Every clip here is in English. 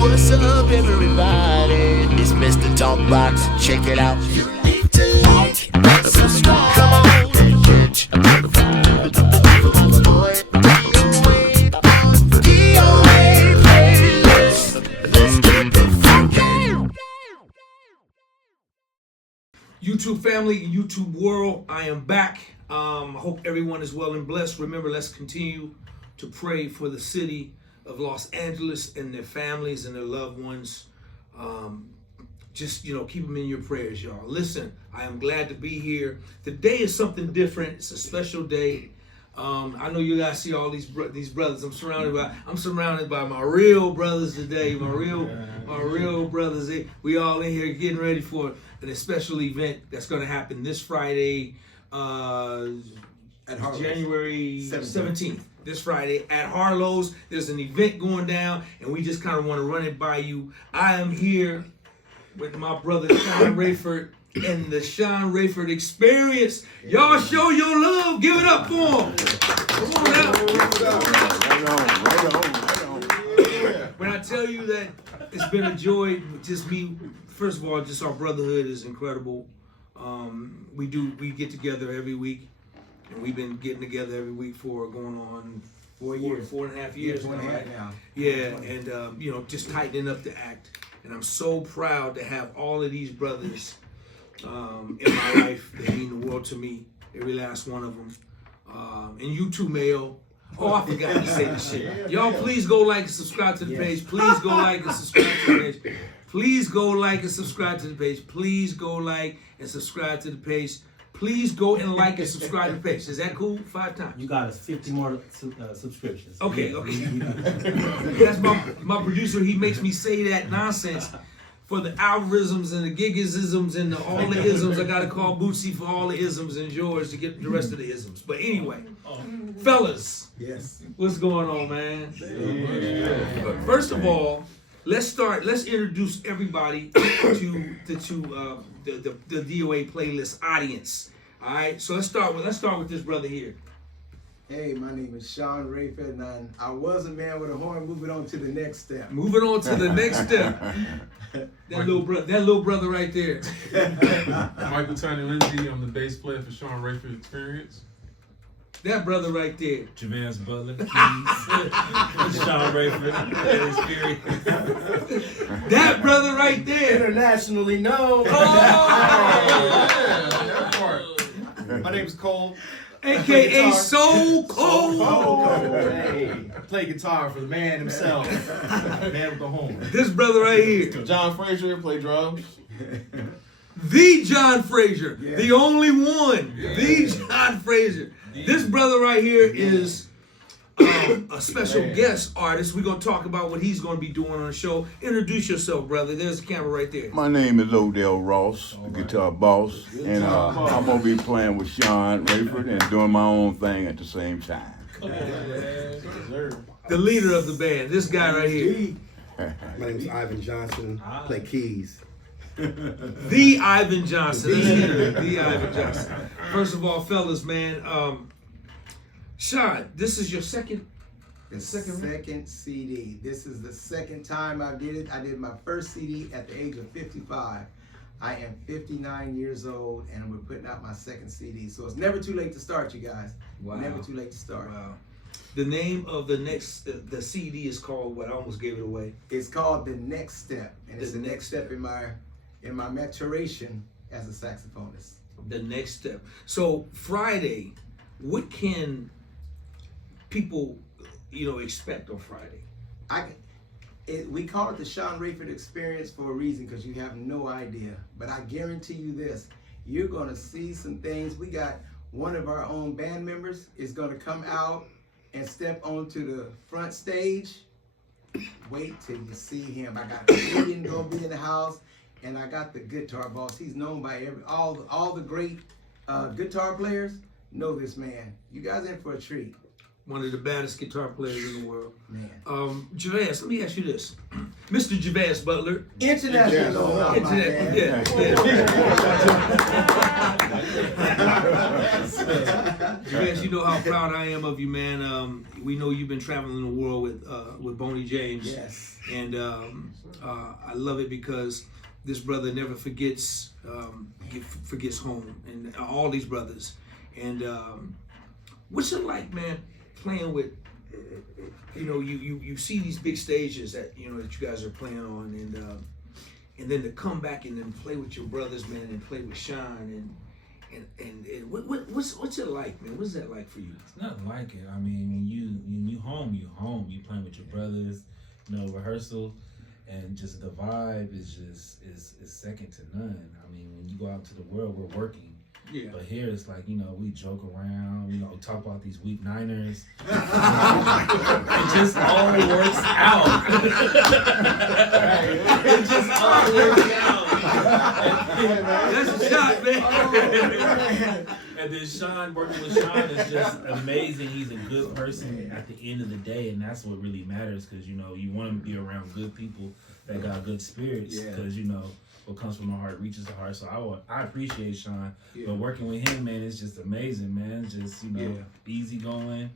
What's up, everybody? It's Mr. Talkbox. Check it out. You need to like, subscribe. Come on and catch a motherfucker. DOA playlist. Let's keep it funky. YouTube family and YouTube world, I am back. I hope everyone is well and blessed. Remember, let's continue to pray for the city of Los Angeles and their families and their loved ones. Just, keep them in your prayers, y'all. Listen, I am glad to be here. Today is something different. It's a special day. I know you guys see all these brothers. I'm surrounded by my real brothers today. My real brothers. We all in here getting ready for a special event that's going to happen this Friday, January 17th. This Friday at Harlow's. There's an event going down, and we just kind of want to run it by you. I am here with my brother Shawn Raiford and the Shawn Raiford Experience. Y'all show your love. Give it up for him. Come on out. Right on. When I tell you that it's been a joy, just me. First of all, just our brotherhood is incredible. We get together every week. And we've been getting together every week for going on 4 years, 4.5 years. Yeah, 4.5 now. Yeah, and just tightening up the act. And I'm so proud to have all of these brothers in my life. They mean the world to me, every last one of them. And you too, Mayo. Oh, I forgot to say this shit. Y'all, please go like and subscribe to the page. Please go like and subscribe to the page. Please go like and subscribe to the page. Please go like and subscribe to the page. Please go and like and subscribe to the page. Is that cool? 5 times. You got us 50 more subscriptions. Okay. That's my producer. He makes me say that nonsense for the algorithms and the gigisms and all the isms. I got to call Bootsy for all the isms and George to get the rest of the isms. But anyway, fellas. Yes. What's going on, man? Yeah. First of all, let's introduce everybody to the DOA playlist audience. All right, so let's start with this brother here. Hey, my name is Shawn Raiford, and I was a man with a horn. Moving on to the next step. Moving on to the next step. That little brother right there. Michael Tiny Lindsay, I'm the bass player for Shawn Raiford Experience. That brother right there. Javance Butler, Shawn Raiford Experience. That brother right there. Internationally known. Oh! That part. My name's Cole. AKA So Cold. Hey, play guitar for the man himself. Man with the horn. This brother right here. John Frazier, play drums. The John Frazier. Yeah. The only one. The John Frazier. This brother right here is a special guest artist. We're going to talk about what he's going to be doing on the show. Introduce yourself, brother. There's the camera right there. My name is Odell Ross, the guitar boss, and I'm going to be playing with Shawn Raiford and doing my own thing at the same time. The leader of the band, this guy right here. My name is Ivan Johnson. I play keys. The Ivan Johnson. Let's hear it. The Ivan Johnson. First of all, fellas, man, Shawn, this is your second CD. This is the second time I did it. I did my first CD at the age of 55. I am 59 years old, and we're putting out my second CD. So it's never too late to start, you guys. Wow. Never too late to start. Wow. The name of the CD is called what? I almost gave it away. It's called The Next Step, and it's the next step in my maturation as a saxophonist. The next step. So Friday, what can people, expect on Friday? We call it the Shawn Raiford Experience for a reason, because you have no idea. But I guarantee you this: you're gonna see some things. We got one of our own band members is gonna come out and step onto the front stage. Wait till you see him. I got a comedian gonna be in the house. And I got the guitar boss. He's known by all the great guitar players know this man. You guys in for a treat. One of the baddest guitar players in the world. Man. Javance, let me ask you this. Mr. Javance Butler. International. Vince, you know how proud I am of you, man. We know you've been traveling the world with Boney James. Yes. And I love it because this brother never forgets forgets home, and all these brothers. And what's it like, man, playing with, you know, you see these big stages that, you know, that you guys are playing on, and then to come back and then play with your brothers, man, and play with Shawn, and what's it like, man? What's that like for you? It's nothing like it. I mean, when you home. You playing with your brothers, you know, rehearsal, and just the vibe is second to none. I mean, when you go out to the world, we're working. Yeah. But here it's like, you know, we joke around, you know, talk about these weak Niners. It just all works out. It just all works out. That's a shot, man. And then Shawn, working with Shawn is just amazing. He's a good person at the end of the day, and that's what really matters, because, you know, you want to be around good people that got good spirits, because, you know, what comes from the heart reaches the heart. So I appreciate Shawn, but working with him, man, it's just amazing, man. Just, you know, easy going.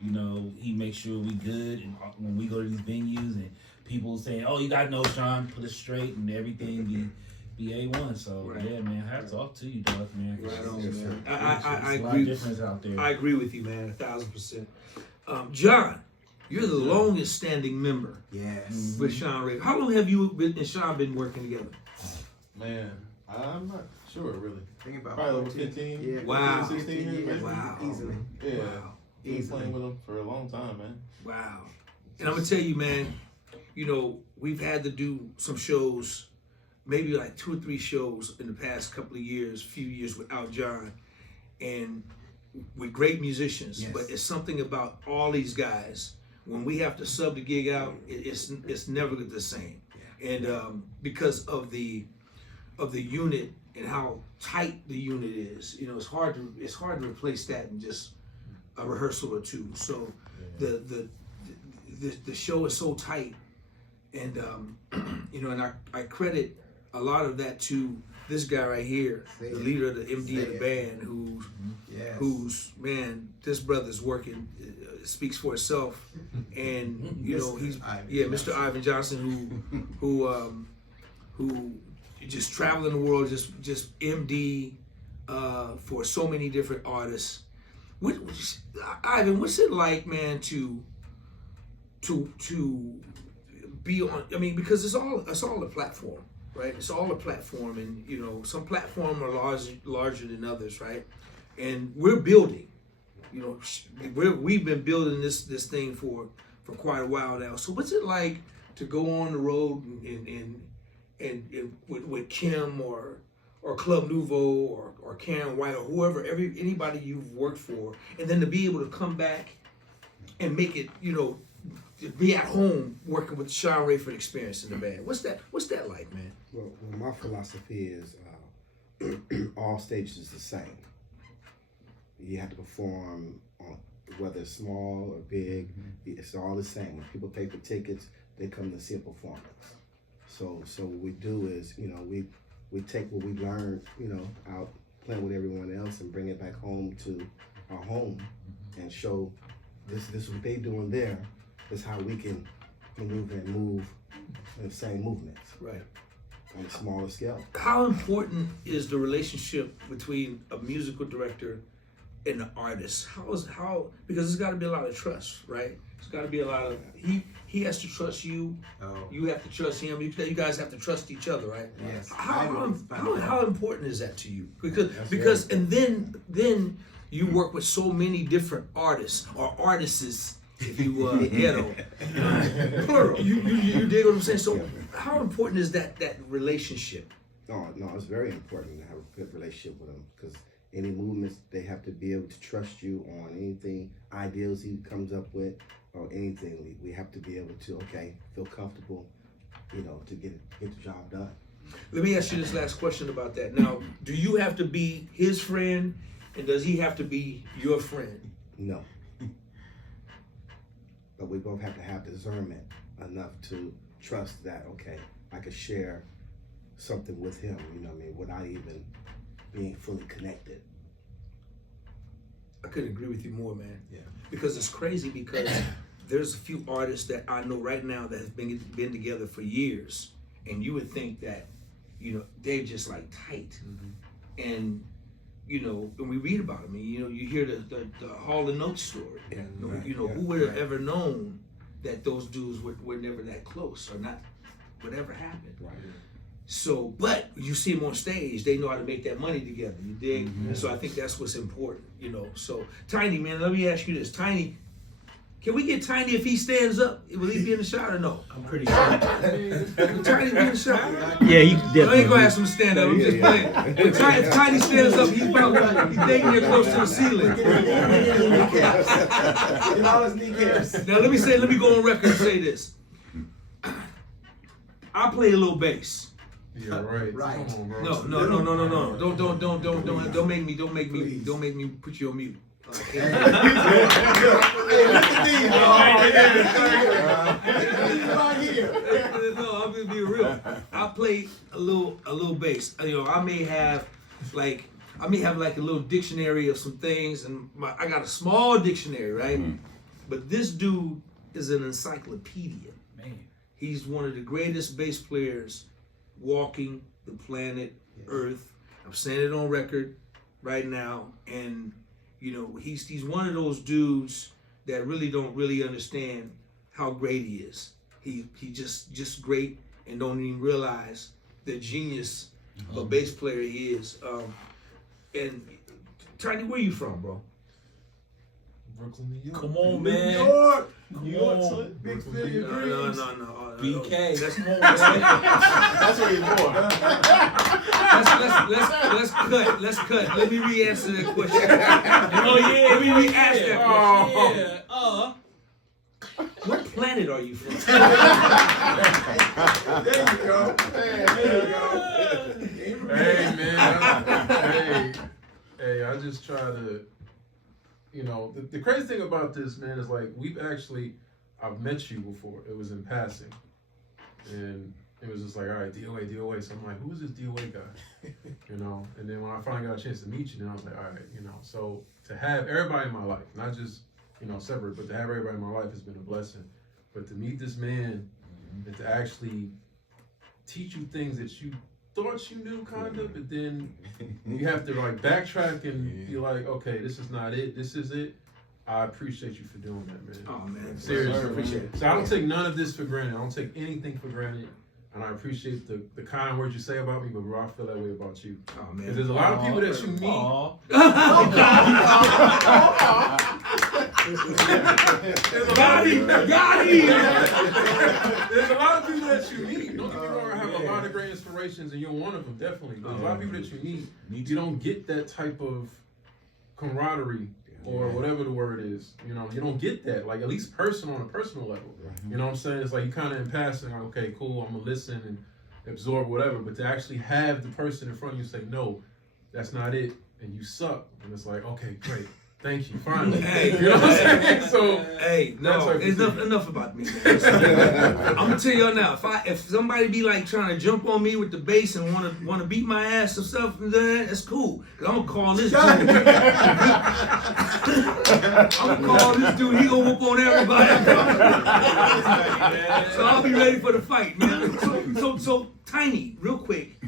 You know, he makes sure we good, and when we go to these venues and people saying, "Oh, you gotta know Shawn, put it straight," and everything be A1. So yeah, man, hats off to you, dog, man. Right on, It's man. a I lot agree. of difference out there. I agree with you, man, 1,000%. John, you're the longest standing member Yes. with Shawn Raiford. How long have you and Shawn been working together? Man, I'm not sure really. Think about Probably over 14. 15. Yeah, Wow. 16 years, maybe. Wow. Easily. Yeah. Wow. Been playing with him for a long time, man. Wow. And I'm gonna tell you, man, you know, we've had to do some shows, maybe like 2 or 3 shows in the past couple of years, few years without John, and we're great musicians, but it's something about all these guys. When we have to sub the gig out, it's never the same, and because of the unit and how tight the unit is, you know, it's hard to replace that in just a rehearsal or two. So the show is so tight, and you know, and I credit a lot of that to this guy right here, the leader of the MD of the band, who's man, this brother's working, speaks for itself, and you know, he's Mr. Ivan Johnson, who just traveling the world, just MD for so many different artists. Ivan, what's it like, man, to be on? I mean, because it's all a platform, right? It's all a platform, and you know, some platforms are larger than others, right? And we're building. You know, we've been building this thing for quite a while now. So what's it like to go on the road and with Kim or Club Nouveau or Karen White or whoever, anybody you've worked for, and then to be able to come back and make it, you know, to be at home working with the Shawn Raiford experience in the band. What's that like, man? Well, my philosophy is all stages is the same. You have to perform on whether it's small or big. It's all the same. When people pay for tickets, they come to see a performance. So what we do is, you know, we take what we learned, you know, out playing with everyone else and bring it back home to our home and show this is what they doing there. This is how we can maneuver and move in the same movements. Right. On a smaller scale. How important is the relationship between a musical director and the artist? Because there's got to be a lot of trust, right? There's got to be a lot of he has to trust you. You have to trust him. You guys have to trust each other, right? Yes. How important is that to you? Because and then you work with so many different artists or artists, if you ghetto, plural. You dig what I'm saying? So how important is that relationship? No, it's very important to have a good relationship with them, because any movements, they have to be able to trust you on anything, ideas he comes up with, or anything. We have to be able to, feel comfortable, you know, to get the job done. Let me ask you this last question about that. Now, do you have to be his friend, and does he have to be your friend? No. But we both have to have discernment enough to trust that, I could share something with him, you know what I mean, without even being fully connected. I couldn't agree with you more, man. Yeah. Because it's crazy because there's a few artists that I know right now that have been together for years, and you would think that, you know, they're just like tight. And, you know, when we read about them, you know, you hear the Hall and Oates story. Yeah, You know, who would have ever known that those dudes were never that close or not, whatever happened. Right. So, but you see them on stage, they know how to make that money together, you dig? So I think that's what's important, you know. So, Tiny, man, let me ask you this. Tiny, can we get Tiny if he stands up? Will he be in the shot or no? I'm pretty sure. Will Tiny be in the shot? Yeah, you I definitely. ain't gonna ask him to stand up, I'm just playing. If Tiny stands up, he's probably, he's dang near close to the ceiling. Get all his kneecaps. Now let me go on record and say this. I play a little bass. Yeah, right. Right. Come on, bro. No. Don't make me put you on mute. Hey, look at these. Right here. No, I'm gonna be real. I play a little bass. You know, I may have like a little dictionary of some things, and I got a small dictionary, right? But this dude is an encyclopedia. Man. He's one of the greatest bass players walking the planet Earth. I'm saying it on record right now, and you know, he's one of those dudes that really don't understand how great he is. He just great and don't even realize the genius of a bass player he is. And Tiny, where you from, bro? Brooklyn, New York. Come on, man. New York, son. Big city of dreams. No. BK. That's That's where you're born. Let's cut. Let me re-answer that question. Let me re-ask that question. Yeah. What planet are you from? There you go. There you go. Hey, man. Hey, I just try to, you know, the crazy thing about this, man, is like I've met you before. It was in passing. And it was just like, all right, DOA. So I'm like, who's this DOA guy? You know, and then when I finally got a chance to meet you, then I was like, all right, you know. So to have everybody in my life, not just, you know, separate, but to have everybody in my life has been a blessing. But to meet this man and to actually teach you things that you thought you knew kind of, but then you have to like backtrack and you're like, okay, this is not it, this is it. I appreciate you for doing that, man. Oh man, Seriously. I appreciate it. So I don't take none of this for granted. I don't take anything for granted. And I appreciate the kind words you say about me, but bro, I feel that way about you. Oh man, Because there's a lot of people that you meet. Got him. There's a lot of people that you meet. Don't get me wrong, I have a lot of great inspirations, and you're one of them, definitely. But a lot of people that you meet, you don't get that type of camaraderie or whatever the word is. You know, you don't get that, like at least on a personal level. You know what I'm saying? It's like you kind of in passing, like, okay, cool, I'm gonna listen and absorb whatever. But to actually have the person in front of you say, no, that's not it, and you suck, and it's like, okay, great. Thank you. Finally. Hey, you know what I'm saying? So hey, no, it's enough about me, man. I'm gonna tell y'all now. If somebody be like trying to jump on me with the bass and wanna beat my ass or something, that's cool. Cause I'm gonna call this dude. I'm gonna call this dude. He gonna whoop on everybody. So I'll be ready for the fight, man. So Tiny, real quick,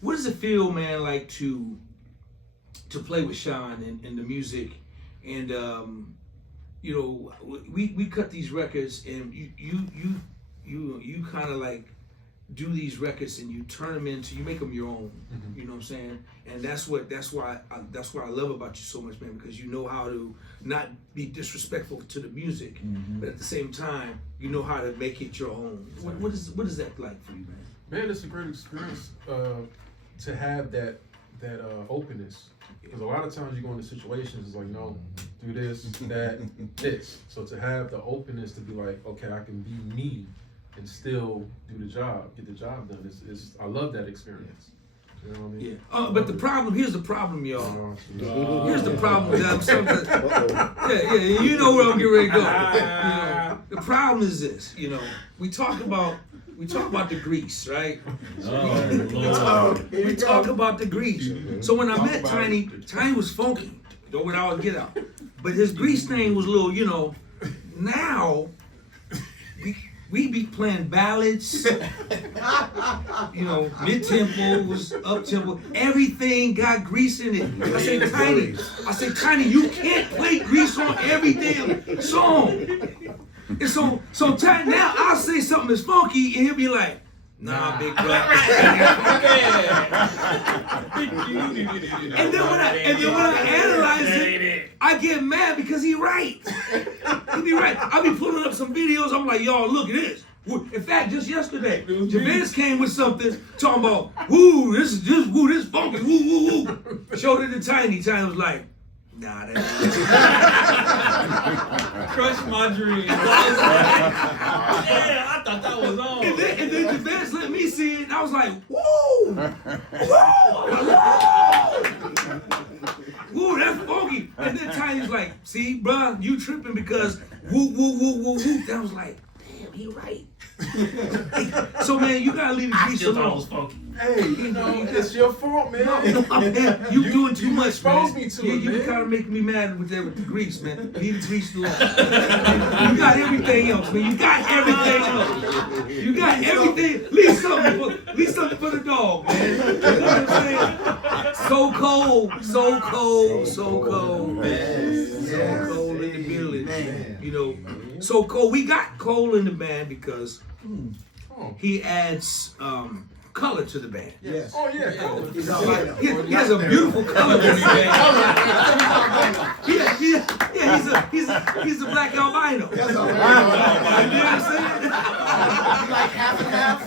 what does it feel, man, like to play with Shawn and the music, and you know, we cut these records, and you kind of like do these records and you turn them you make them your own. You know what I'm saying? And that's why I love about you so much, man, because you know how to not be disrespectful to the music, but at the same time you know how to make it your own. What is that like for you, man? Man, it's a great experience to have that openness. Because a lot of times you go into situations, it's like, no, do this, that, this. So to have the openness to be like, okay, I can be me and still do the job, get the job done. I love that experience. You know what I mean? Yeah. But here's the problem, y'all. Here's the problem with that. Yeah, you know where I'm getting ready to go. You know, the problem is this, you know, we talk about the grease, right? We talk about the grease. So when I met Tiny was funky. throw it out, get out. But his grease thing was a little, you know. Now we be playing ballads, you know, mid-tempos, up-tempo. Everything got grease in it. I said, Tiny, you can't play grease on every damn song. And so now I'll say something that's funky, and he'll be like, nah, big bro. and then when I analyze it, I get mad because he right. He be right. I be pulling up some videos. I'm like, y'all, look at this. In fact, just yesterday, Javez came with something talking about, woo, this funky, woo. Showed it to Tiny. Tiny was like, nah, that ain't Crush my dreams. Yeah, I thought that was on. And then Javez let me see it, and I was like, woo! Woo, that's funky. And then Tiny's like, see, bruh, you tripping because woo. And I was like, damn, he right. So, man, you gotta leave the grease alone. Funky. Hey, you know, it's your fault, man. No, man, you doing too much, exposed man. me to you it, man. kind of making me mad with the grease, man. Leave the grease alone. You got everything else, man. You got everything else. You got everything. Leave something for the dog, man. You know what I'm saying? So cold, man. So cold in the building, you know. So cold. We got Cole in the band because he adds color to the band. Yes. Oh yeah, color. He's albino. He has a beautiful color to the band. He's a black albino. Yes, You know what I'm saying? Like half and half.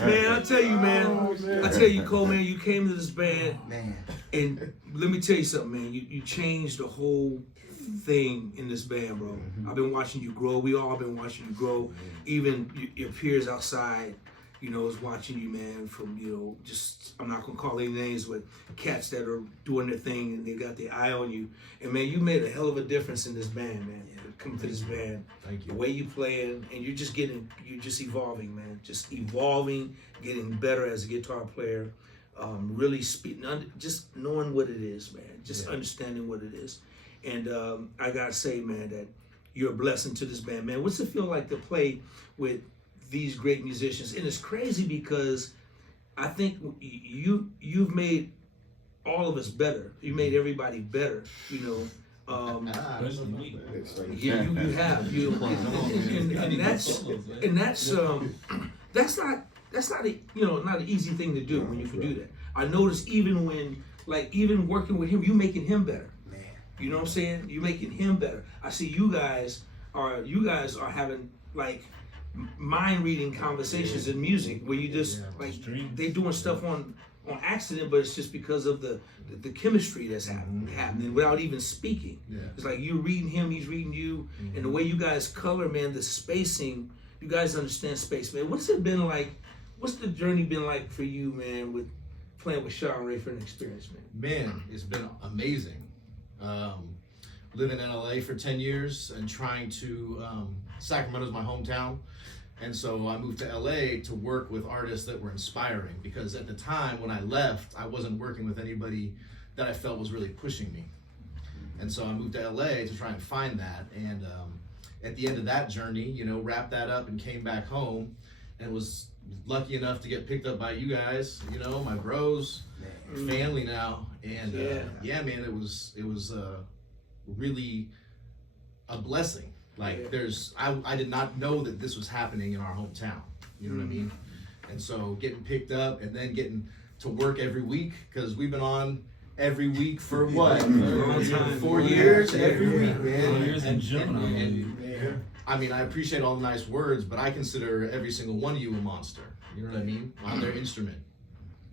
Man, I tell you, man. I tell you, Cole, man, you came to this band, Man. and let me tell you something, man. You changed the whole thing in this band, bro. I've been watching you grow. We all been watching you grow. Even your peers outside, you know, is watching you, man. From, you know, just, I'm not gonna call any names, but cats that are doing their thing and they got their eye on you. And man, you made a hell of a difference in this band, man. Coming to this band, Thank you. the way you playing, and you're just evolving, man. Just evolving, getting better as a guitar player. Really speaking, just knowing what it is, man. Just understanding what it is. And I gotta say, man, that you're a blessing to this band, man. What's it feel like to play with these great musicians? And it's crazy because I think you've made all of us better. You made everybody better, you know. Especially me. Yeah, you have, and that's not not an easy thing to do when you can do that. I noticed even working with him, you making him better. Man. You know what I'm saying? You making him better. I see you guys are having like mind reading conversations in music where you just they doing stuff on accident, but it's just because of the chemistry that's happening without even speaking. Yeah. It's like you reading him, he's reading you, and the way you guys color, man, the spacing, you guys understand space, man. What's it been like? What's the journey been like for you, man, with playing with Shawn Raiford and experience, man? Man, it's been amazing. Living in LA for 10 years and trying to, Sacramento's my hometown. And so I moved to LA to work with artists that were inspiring, because at the time when I left, I wasn't working with anybody that I felt was really pushing me. And so I moved to LA to try and find that. And at the end of that journey, you know, wrapped that up and came back home and was lucky enough to get picked up by you guys, you know, my bros, family now. And yeah, man, it was really a blessing. Like I did not know that this was happening in our hometown. You know what I mean? And so getting picked up and then getting to work every week, because we've been on every week for what? 4 years every week, man. 4 years in general. I mean, I appreciate all the nice words, but I consider every single one of you a monster. You know what I mean? On their instrument,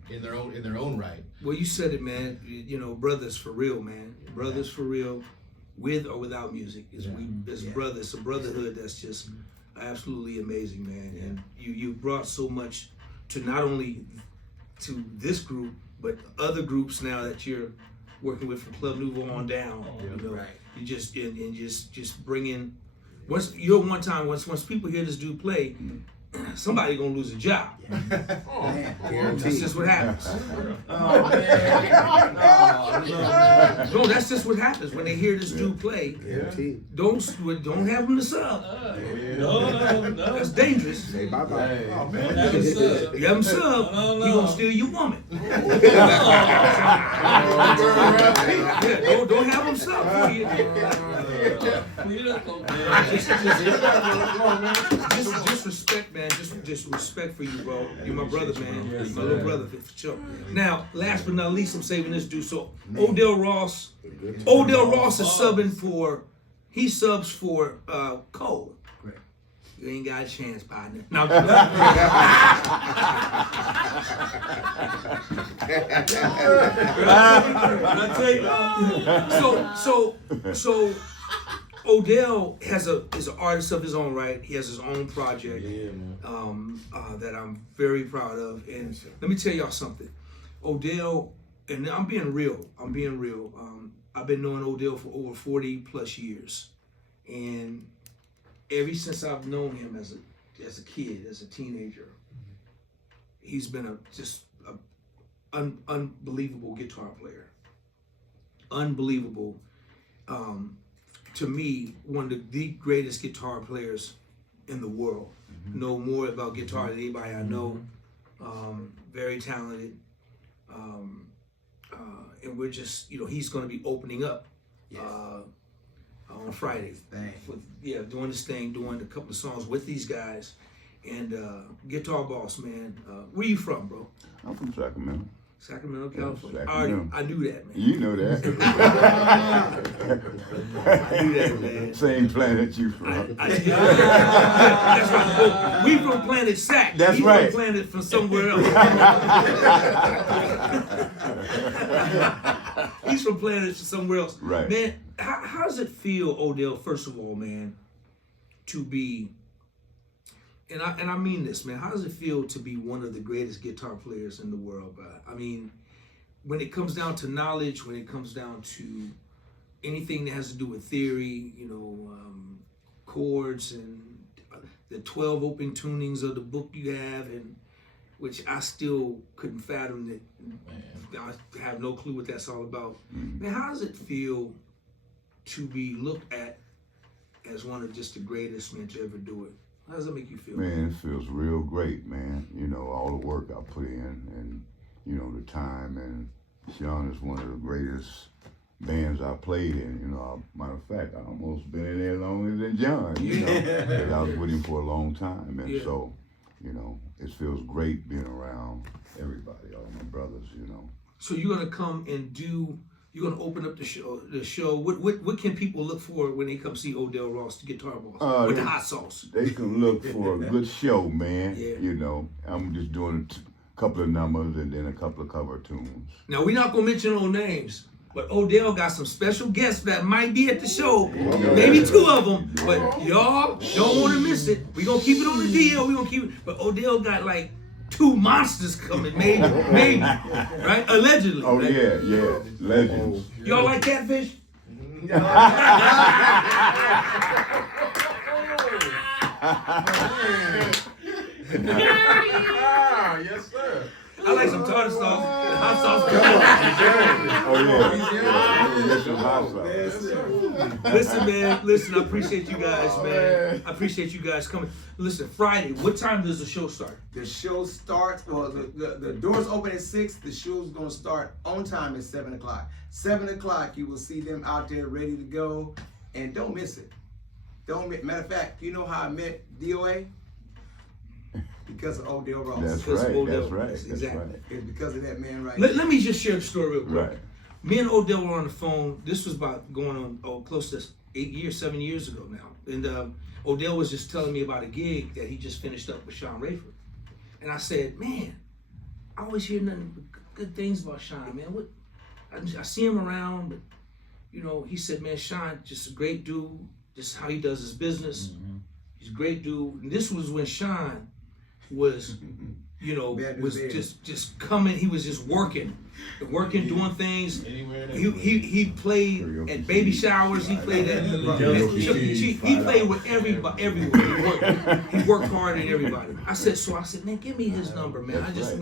in their own right. Well, you said it, man. You know, brothers for real, man. Brothers for real, with or without music. It's brothers. It's a brotherhood that's just absolutely amazing, man. Yeah. And you brought so much to not only to this group, but other groups now that you're working with from Club Nouveau on down. You know, you just bring in. Once people hear this dude play, somebody gonna lose a job. Man, That's just what happens. Oh man. No, that's just what happens when they hear this dude play. Guaranteed. Don't have him to sub. No. That's dangerous. Say bye-bye. Oh man. Have a sub. You have him sub, No. he gonna steal your woman. Yeah, don't have him sub for you. Just respect, man. Just respect for you, bro. You're my brother, man. You're my little brother, for sure. Now, last but not least, I'm saving this dude. So Odell Ross is subbing for. He subs for Cole. You ain't got a chance, partner. No. So Odell is an artist of his own right. He has his own project that I'm very proud of. And let me tell y'all something. Odell, and I'm being real. I've been knowing Odell for over 40 plus years, and ever since I've known him as a kid, as a teenager, he's been a unbelievable guitar player. Unbelievable. To me, one of the greatest guitar players in the world. Know more about guitar than anybody I know. Very talented. And we're just, he's going to be opening up on Friday. Doing this thing, doing a couple of songs with these guys. And Guitar Boss, man. Where you from, bro? I'm from Sacramento. Sacramento, California. Sacramento. I knew that, man. You know that. I knew that, man. Same planet you from. That's right. Oh, we from planet Sac. That's He's right. from planet from somewhere else. He's from planet somewhere else. Right. Man, how does it feel, Odell, first of all, man, to be, and I mean this, man, how does it feel to be one of the greatest guitar players in the world, bro? I mean, when it comes down to knowledge, when it comes down to anything that has to do with theory, chords and the 12 open tunings of the book you have, and which I still couldn't fathom that. I have no clue what that's all about. Man, how does it feel to be looked at as one of just the greatest men to ever do it? How does that make you feel? Man, it feels real great, man. All the work I put in and, the time. And Shawn is one of the greatest bands I played in. Matter of fact, I almost been in there longer than John, because I was with him for a long time. And so, it feels great being around everybody, all my brothers, So you're gonna come and you're gonna open up the show. What can people look for when they come see Odell Ross, the Guitar Boss, with the hot sauce? They can look for a good show, man. Yeah. I'm just doing a couple of numbers and then a couple of cover tunes. Now, we're not gonna mention no names, but Odell got some special guests that might be at the show. Maybe 2 of them, but y'all don't want to miss it. We're gonna keep it on the DL. We're gonna keep it. But Odell got like 2 monsters coming, maybe, right? Allegedly. Oh, right? yeah, legends. Y'all like catfish? Yes, sir. I like some tartar sauce, hot sauce. Oh, yeah. Some hot sauce. Listen, man. Listen, I appreciate you guys, man. I appreciate you guys coming. Listen, Friday, what time does the show start? The show starts, the doors open at 6. The show's gonna start on time at 7 o'clock. 7 o'clock, you will see them out there ready to go, and don't miss it. Matter of fact, you know how I met DOA? Because of Odell Ross. That's Because of right, Odell. that's right, Exactly. that's right. It's because of that man right Let me just share the story real quick. Right. Me and Odell were on the phone. This was about going on close to 7 years ago now. And Odell was just telling me about a gig that he just finished up with Shawn Raiford. And I said, man, I always hear nothing but good things about Shawn, man. I see him around, but he said, man, Shawn, just a great dude. Just how he does his business. He's a great dude. And this was when Shawn was you know, Bad news was bears. just coming. He was just working, doing things. Anywhere and He played at baby showers. He played at he played with everybody everywhere. He worked hard at everybody. I said, man, give me his number, man. I just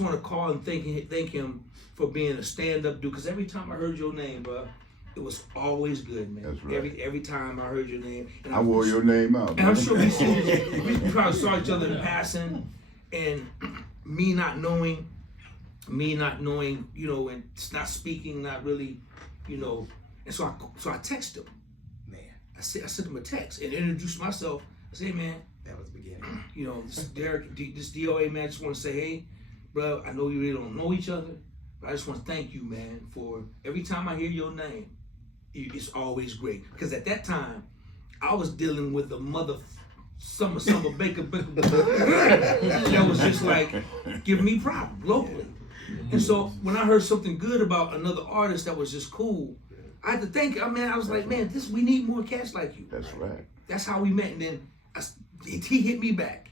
want to call and thank him for being a stand-up dude. Because every time I heard your name, bro, it was always good, man. That's right. Every time I heard your name, and I wore your name out. and I'm sure we probably saw each other in passing, and me not knowing, you know, and not speaking, not really, you know, and so I texted him. Man, I sent him a text and introduced myself. I said, hey, man, that was the beginning. you know, this is Derek, this DOA, man. I just want to say, hey, bro, I know you really don't know each other, but I just want to thank you, man, for every time I hear your name, it's always great. Because at that time, I was dealing with a summer baker that was just like giving me problems locally. And so when I heard something good about another artist that was just cool, I had to think. I was like, man, we need more cats like you. That's right. That's how we met. And then he hit me back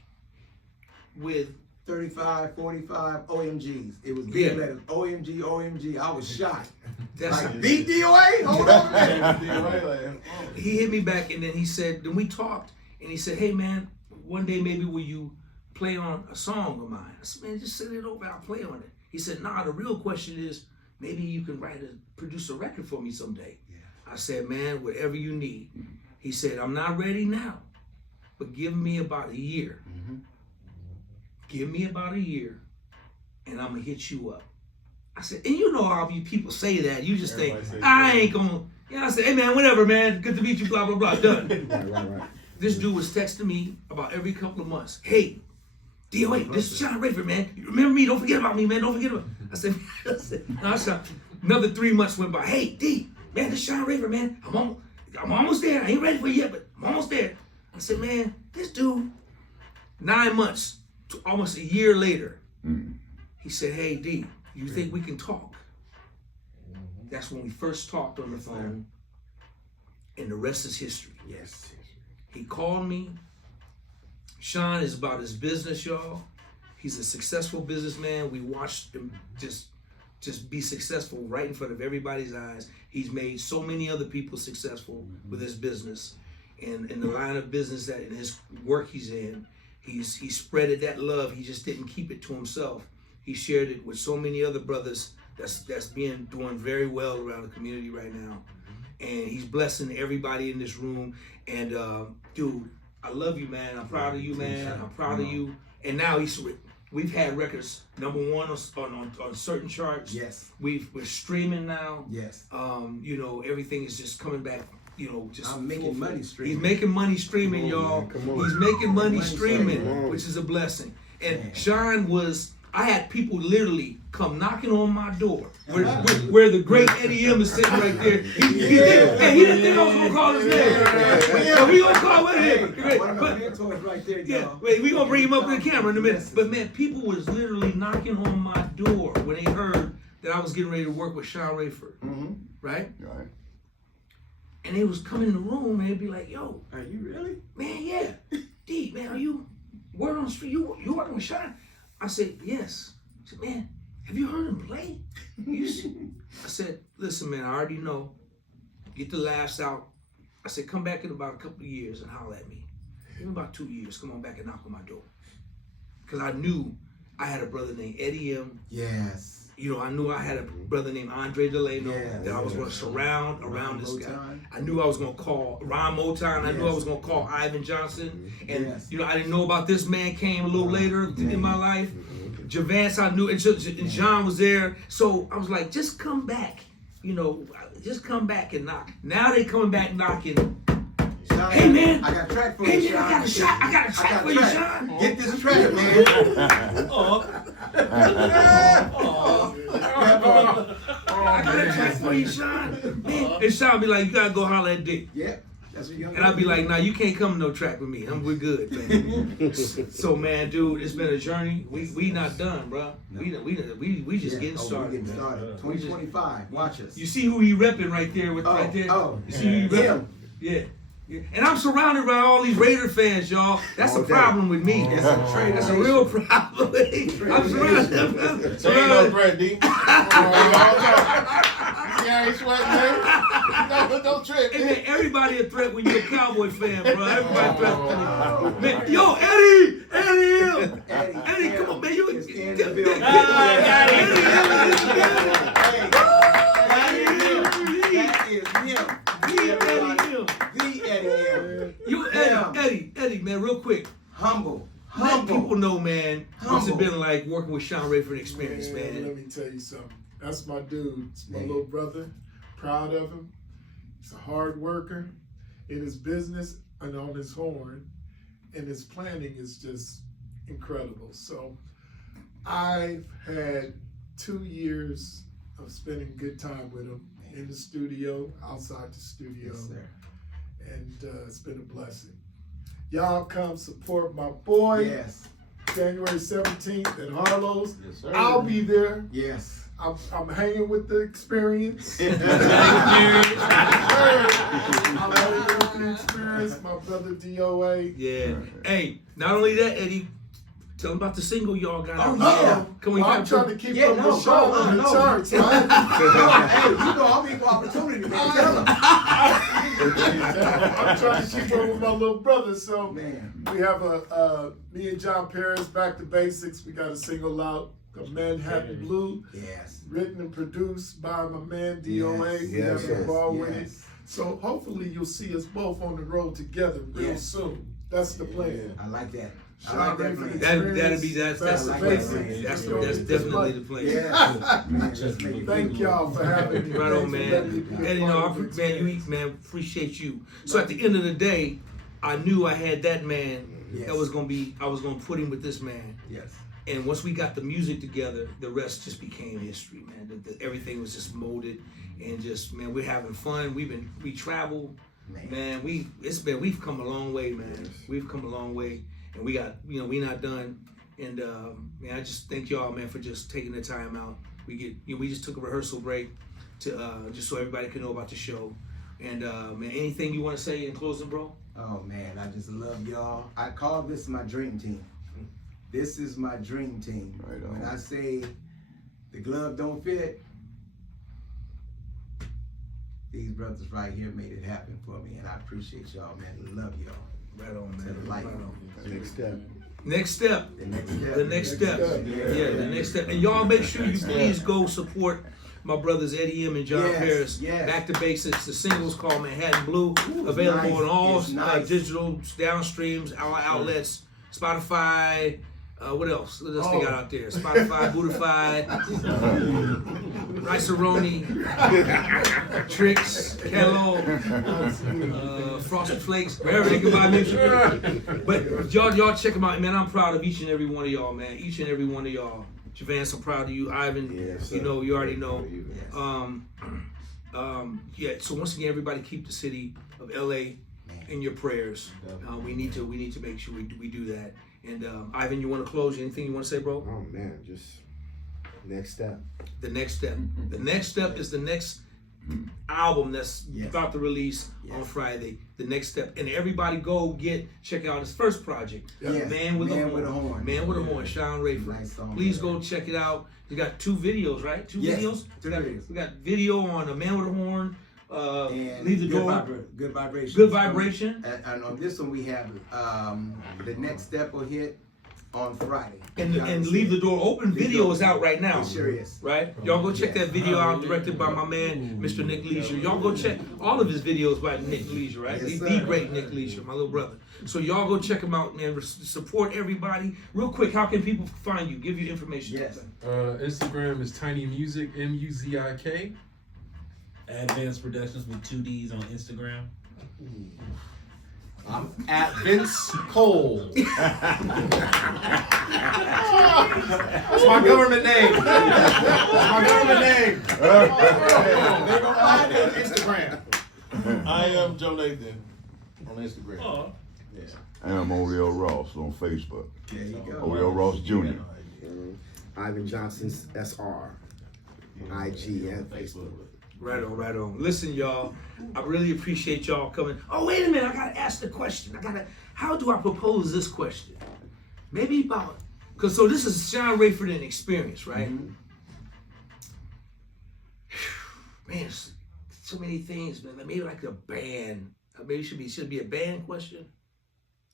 with 35, 45 OMGs. It was big letters. OMG. I was shocked. that's Like, beat DOA? Hold on a minute. he hit me back, and then he said, then we talked, and he said, hey man, one day maybe will you play on a song of mine? I said, man, just send it over, I'll play on it. He said, nah, the real question is, maybe you can produce a record for me someday. Yeah. I said, man, whatever you need. He said, I'm not ready now, but give me about a year. Mm-hmm. Give me about a year, and I'm gonna hit you up. I said, and you know how you people say that. You just think, I ain't gonna, you know, I said, hey man, whatever, man, good to meet you, blah, blah, blah, done. Right. This dude was texting me about every couple of months. Hey, DOA, this is Shawn Raiford, man. You remember me? Don't forget about me, man. Don't forget about me. I said, no, another 3 months went by. Hey, D, man, this is Shawn Raiford, man. I'm almost there. I ain't ready for you yet, but I'm almost there. I said, man, this dude, 9 months, to almost a year later, he said, hey, D, you think we can talk? That's when we first talked on the phone, and the rest is history. Yes. He called me. Shawn is about his business, y'all. He's a successful businessman. We watched him just be successful right in front of everybody's eyes. He's made so many other people successful with his business. And in the line of business that in his work he's in, he spreaded that love. He just didn't keep it to himself. He shared it with so many other brothers that's doing very well around the community right now. And he's blessing everybody in this room. And dude, I love you, man. I'm proud of you, man. I'm proud of you. And now we've had records #1 on certain charts. Yes. We're streaming now. Yes. You know, everything is just coming back. You know, just I'm making money streaming. He's making money streaming, y'all. He's making money streaming, which is a blessing. And Shawn I had people literally come knocking on my door where the great Eddie M is sitting right there. He didn't think I was gonna call his name. We gonna call him. One of my mentors right there, y'all. We gonna bring him up to the camera in a minute. But man, people was literally knocking on my door when they heard that I was getting ready to work with Shawn Raiford, right? Right. And they was coming in the room and they'd be like, "Yo, Are you really? man, yeah, D, man, are you word on the street? You working with Shawn?" I said, yes. I said, man, have you heard him play? I said, listen, man, I already know. Get the laughs out. I said, come back in about a couple of years and holler at me. In about 2 years, come on back and knock on my door. Because I knew I had a brother named Eddie M. Yes. You know, I knew I had a brother named Andre Delano that I was going to surround around this guy. I knew I was going to call Ron Motown. I knew I was going to call Ivan Johnson. And, you know, I didn't know about this man came a little later in my life. Javance, I knew, and John was there. So I was like, just come back. You know, just come back and knock. Now they coming back knocking. Shawn, hey, man. I got a track for hey, you, man, Shawn. I got a track for you, Shawn. Get this track, man. I got a track for you, Shawn. Man. And Shawn be like, you gotta go holler at Dick. Yeah, that's what you And I'd be like, nah, you can't come to no track with me. We're good, man. So, man, dude, it's been a journey. We not done, bro. We just getting started. We getting started. 2025. Watch us. You see who he repping right there with right there? Oh, you see who he repping? him. Yeah. And I'm surrounded by all these Raider fans, y'all. That's All a day. problem with me. That's a real problem. I'm surrounded. There ain't no threat, D. Yeah, he's sweating, man. Don't trip. Hey, man, everybody a threat when you're a Cowboy fan, bro. Everybody a threat. Man, yo, Eddie, Eddie, come on, man. You It's get in the building. Eddie, man, real quick. Humble. Let people know, man, what's it Humble. been like working with Shawn Raiford Experience, Man, man. let me tell you something. That's my dude. It's my Man. little brother. Proud of him. He's a hard worker in his business and on his horn. And his planning is just incredible. So I've had 2 years of spending good time with him in the studio, outside the studio. Yes, sir. And it's been a blessing. Y'all come support my boy. Yes. January 17th at Harlow's. Yes, sir. I'll be there. Yes. I'm hanging with the experience. I'm hanging with the experience. My brother DOA. Yeah. Hey, not only that, Eddie, tell them about the single y'all got out. yeah. Come on, Well, I'm trying to keep up no, with Shawn on the no. charts, right? Hey, you know I'm equal opportunity, man. Tell him. I'm trying to keep up with my little brother. So Man. we have me and John Paris, Back to Basics. We got a single out, the Manhattan Blue, Yes. written and produced by my man DOA. Yes, We have yes, a ball with it. yes. So hopefully you'll see us both on the road together real Yes. soon. That's the plan. I like that. I Shawn like that Raiford plan. That'd be that's Back to like Basics. that. that's We're gonna that's get this definitely money. the plan. Yeah. Man, let's make it Thank good. y'all for having me. Right on, Thanks for letting me man. be a And you part know, of the man, experience. man, appreciate you. So at the end of the day, I knew I had that man Yes. that was gonna be. I was gonna put him with this man. Yes. And once we got the music together, the rest just became history, man. Everything was just molded, and just man, we're having fun. We travel, man. We've come a long way, man. We've come a long way, and we got we not done. And man, I just thank y'all, man, for just taking the time out. We just took a rehearsal break to just so everybody can know about the show. And man, anything you want to say in closing, bro? Oh man, I just love y'all. I call this my dream team. This is my dream team. Right on. When I say the glove don't fit, these brothers right here made it happen for me, and I appreciate y'all, man. Love y'all. Right on, To the man. light. Right on. Next step. Next step. The next step. The next step. Yeah, the next step. And y'all make sure you please go support my brothers Eddie M and John Yes, Paris. yes. Back to Basics. The single's called Manhattan Blue. Available nice. on all It's nice. digital downstreams, our outlets, Spotify. What else? What else they got out there? Spotify, Bootify, Rice-A-Roni, Tricks, Kellogg, Frosted Flakes, wherever they can buy music. But y'all check them out, man. I'm proud of each and every one of y'all, man. Each and every one of y'all. Javance, I'm proud of you. Ivan, Yes, sir. you already know. Yes. Yeah. So once again, everybody keep the city of LA in your prayers. We need to make sure we do that. And Ivan, you want to close? Anything you want to say, bro? Oh man, just next step. The next step. The next step is the next album that's Yes. about to release on Friday. The next step. And everybody check out his first project. Yes. Man with a Man Horn. with a Horn. Man with a Horn, Shawn Raiford. Nice song. Please go check it out. You got 2 videos, right? 2 Yes, videos? 2 videos. We got video on a Man with a Horn. And Leave the good door. Good vibration. Good vibration. And on this one we have the next step will hit on Friday. And Leave the Door Open video is out right now. It sure is. Right? Y'all go check that video out, directed by my man, Mr. Nick Leisure. Y'all go check all of his videos by Nick Leisure, right? Yes, the sir. great Nick Leisure, my little brother. So y'all go check him out, man. Support everybody. Real quick, how can people find you? Give you information. Yes. Instagram is Tiny Music, MUZIK. Advanced Productions with 2 D's on Instagram. I'm at Vince Cole. That's my government name. That's my government name. They go find it on Instagram. I am Joe Nathan on Instagram. Oh. Yeah. And I'm Odell Ross on Facebook. There you go. Odell Ross Jr. Ivan Johnson's SR, IG and Facebook. Right on, right on. Listen, y'all, I really appreciate y'all coming. Oh, wait a minute, I gotta ask the question. How do I propose this question? Maybe about, so this is Shawn Raiford and experience, right? Mm-hmm. Man, so many things, man. Maybe like a band. Maybe should it be a band question?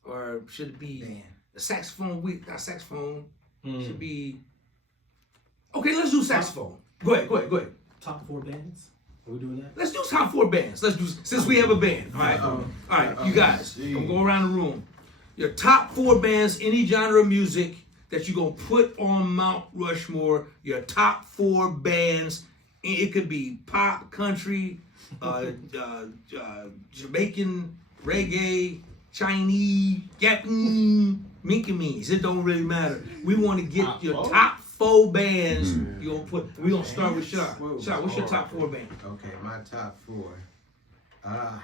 Or should it be Band. a saxophone? Not saxophone. Should be, okay, let's do saxophone. Go ahead. Top 4 bands? Are we doing that? Let's do top 4 bands. Let's do, since we have a band. All right, you guys, I'm go around the room. Your top 4 bands, any genre of music that you're gonna put on Mount Rushmore. Your top 4 bands. It could be pop, country, Jamaican, reggae, Chinese, Japanese, Minkamese. It don't really matter. We want to get your top 4 bands. You gonna put. We gonna start with Shawn. Shawn, what's your top 4 band? Okay, my top 4. I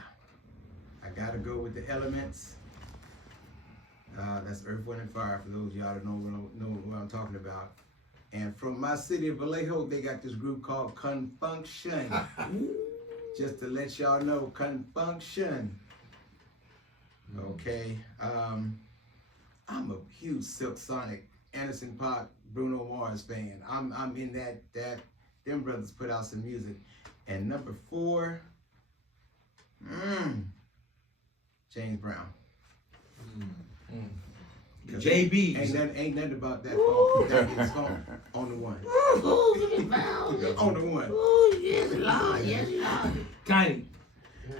gotta go with the Elements. That's Earth, Wind, and Fire. For those of y'all that know what I'm talking about. And from my city of Vallejo, they got this group called Confunction. Just to let y'all know, Confunction. Okay. I'm a huge Silk Sonic, Anderson .Paak, Bruno Mars fan. I'm in that them brothers put out some music. And number 4, James Brown. JB. Ain't nothing about that phone. That song on the one. On the one. Oh, yes, Lord, yes, Lord. Tiny.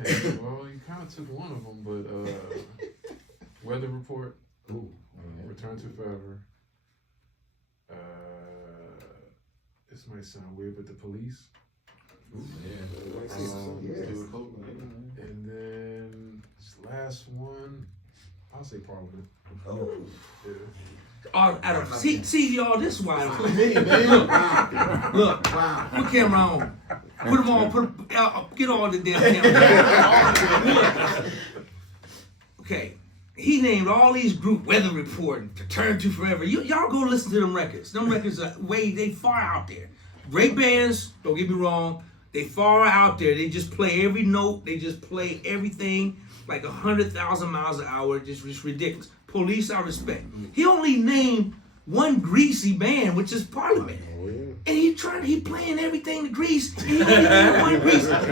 Yeah, well, you kind of took one of them, but Weather Report. Ooh. Return to Forever. This might sound weird, but The Police. And then this last one, I'll say Parliament. Oh. Yeah. See y'all, this why. Look, Wow. put camera on. Put them on. Get all the damn camera. Okay. He named all these groups, Weather Report, and Return to Forever. Y'all go listen to them records. Them records are they far out there. Great bands, don't get me wrong. They far out there. They just play every note. They just play everything like 100,000 miles an hour. Just ridiculous. Police, I respect. He only named one greasy band, which is Parliament. Oh, yeah. And he playing everything to Grease. And he only named one Grease. I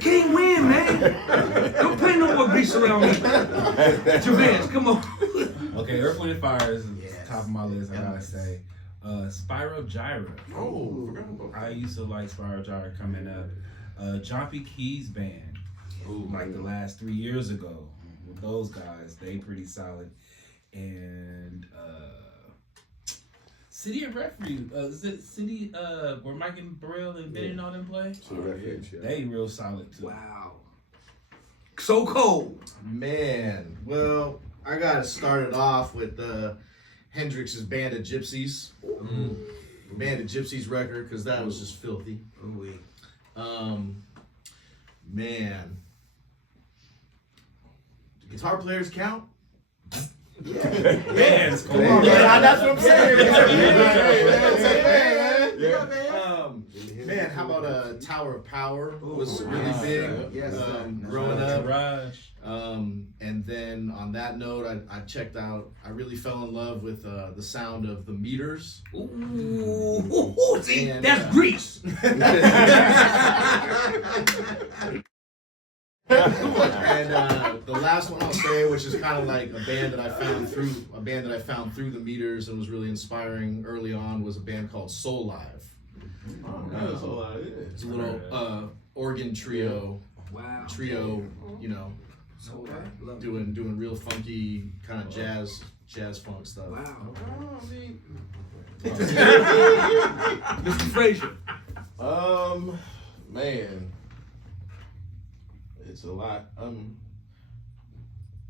can't win, man. Don't play no more Grease around me. Javance, come on. Okay, Earth, Wind, and Fire is top of my list, I gotta say. Spyro Gyra. Oh, forgot about that. I used to like Spyro Gyra coming up. John P. Key's band, like the last 3 years ago. With those guys, they pretty solid. And City of Refuge, is it City where Mike and Burrell and Ben and all them play? So Refuge, yeah. They real solid too. Wow. So cold. Man, well, I gotta start it off with Hendrix's Band of Gypsies. Band of Gypsies record, because that was just filthy. Ooh-wee. Man. Do guitar players count? Bands, come on. Yeah, that's what I'm saying. Man, how about Tower of Power was really big Yes, growing up. Garage. And then on that note, I checked out, I really fell in love with the sound of the Meters. Ooh, see, And, that's Grease. And the last one I'll say, which is kind of like a band that I found through the Meters and was really inspiring early on, was a band called Soul Live. It's a little organ trio. Wow. You know, doing real funky kind of jazz funk stuff. Wow. I mean, Mr. Frazier. Man, it's a lot.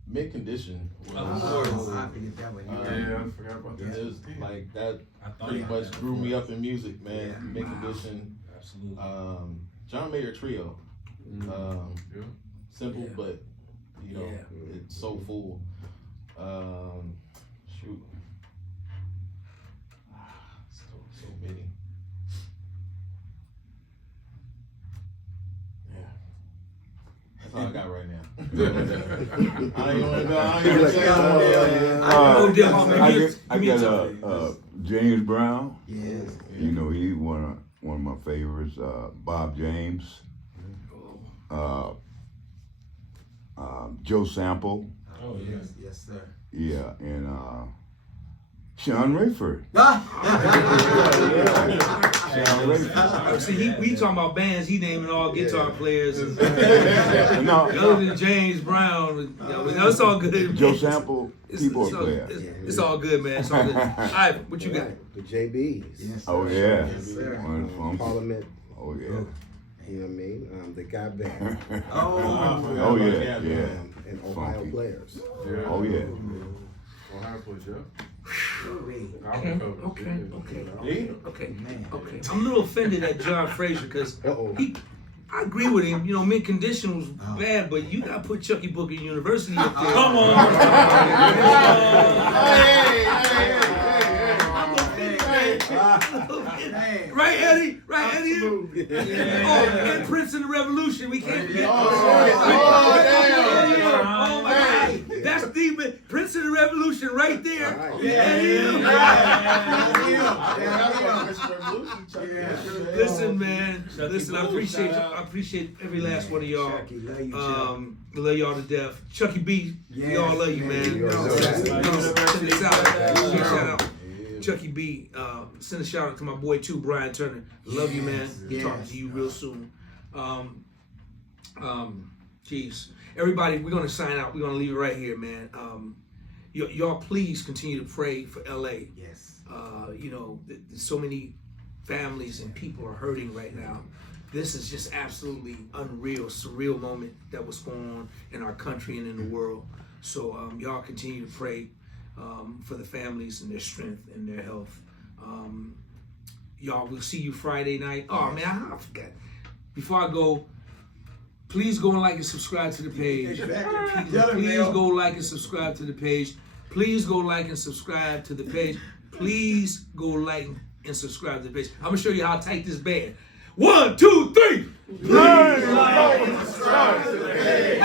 Mid Condition. I forget that one. yeah, I forgot about that. It's like that I thought pretty about much that grew me before. up in music, man. Yeah. Mid Wow. Condition. Absolutely. John Mayer Trio. Yeah. Simple, Yeah. but you know, Yeah. it's so full. Shoot. So many. That's all I got right now. I ain't gonna go. I ain't You're gonna like, say I got James Brown. Yes. You know, he one of my favorites. Bob James. Joe Sample. Oh yes. Yes, sir. Yeah, and Shawn Raiford. Shawn Raiford. See, we talking about bands. He naming all guitar players. And, No, other than James Brown, it's all good. Joe Sample, keyboard it's all, player. it's all good, man. It's all good. All right, what you got? The JBs. Yes, Oh sir. yeah. Yes, sir. One from- Parliament. Oh yeah. You know what I mean? The guy band. Oh yeah, yeah. And Ohio Funky. players. Oh yeah. Ohio plays, yeah. Okay. I'm a little offended at John Frazier because I agree with him. You know, Mint Condition was bad, but you got to put Chucky Booker University up there. Come on. Right, Eddie? Right, Eddie? Oh, and Prince and the Revolution. We can't forget. Oh, my God. That's deep. Prince and the Revolution right there. Listen, man. Listen, I appreciate every last one of y'all. Chucky, love you, Love y'all to death. Chucky B, we all love you, man. Send this out. Shout out. Chucky B, send a shout out to my boy too, Brian Turner. Love you, man. Talk to you real soon. Jeez. Everybody, we're gonna sign out. We're gonna leave it right here, man. Y'all please continue to pray for LA. Yes. You know, so many families and people are hurting right now. This is just absolutely unreal, surreal moment that was going on in our country and in the world. So y'all continue to pray for the families and their strength and their health. Y'all, we'll see you Friday night. Oh man, I forgot. Before I go, please go and like and subscribe to the page. Please go like and subscribe to the page. Please go like and subscribe to the page. Please go like and subscribe to the page. I'm gonna show you how tight this band. 1, 2, 3. Please like and subscribe to the page.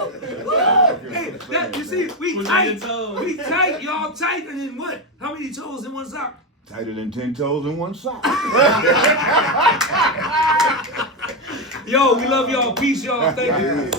Hey, that, you see, we tight, y'all tighter than what? How many toes in one sock? Tighter than 10 toes in one sock. Yo, we love y'all. Peace, y'all. Thank you.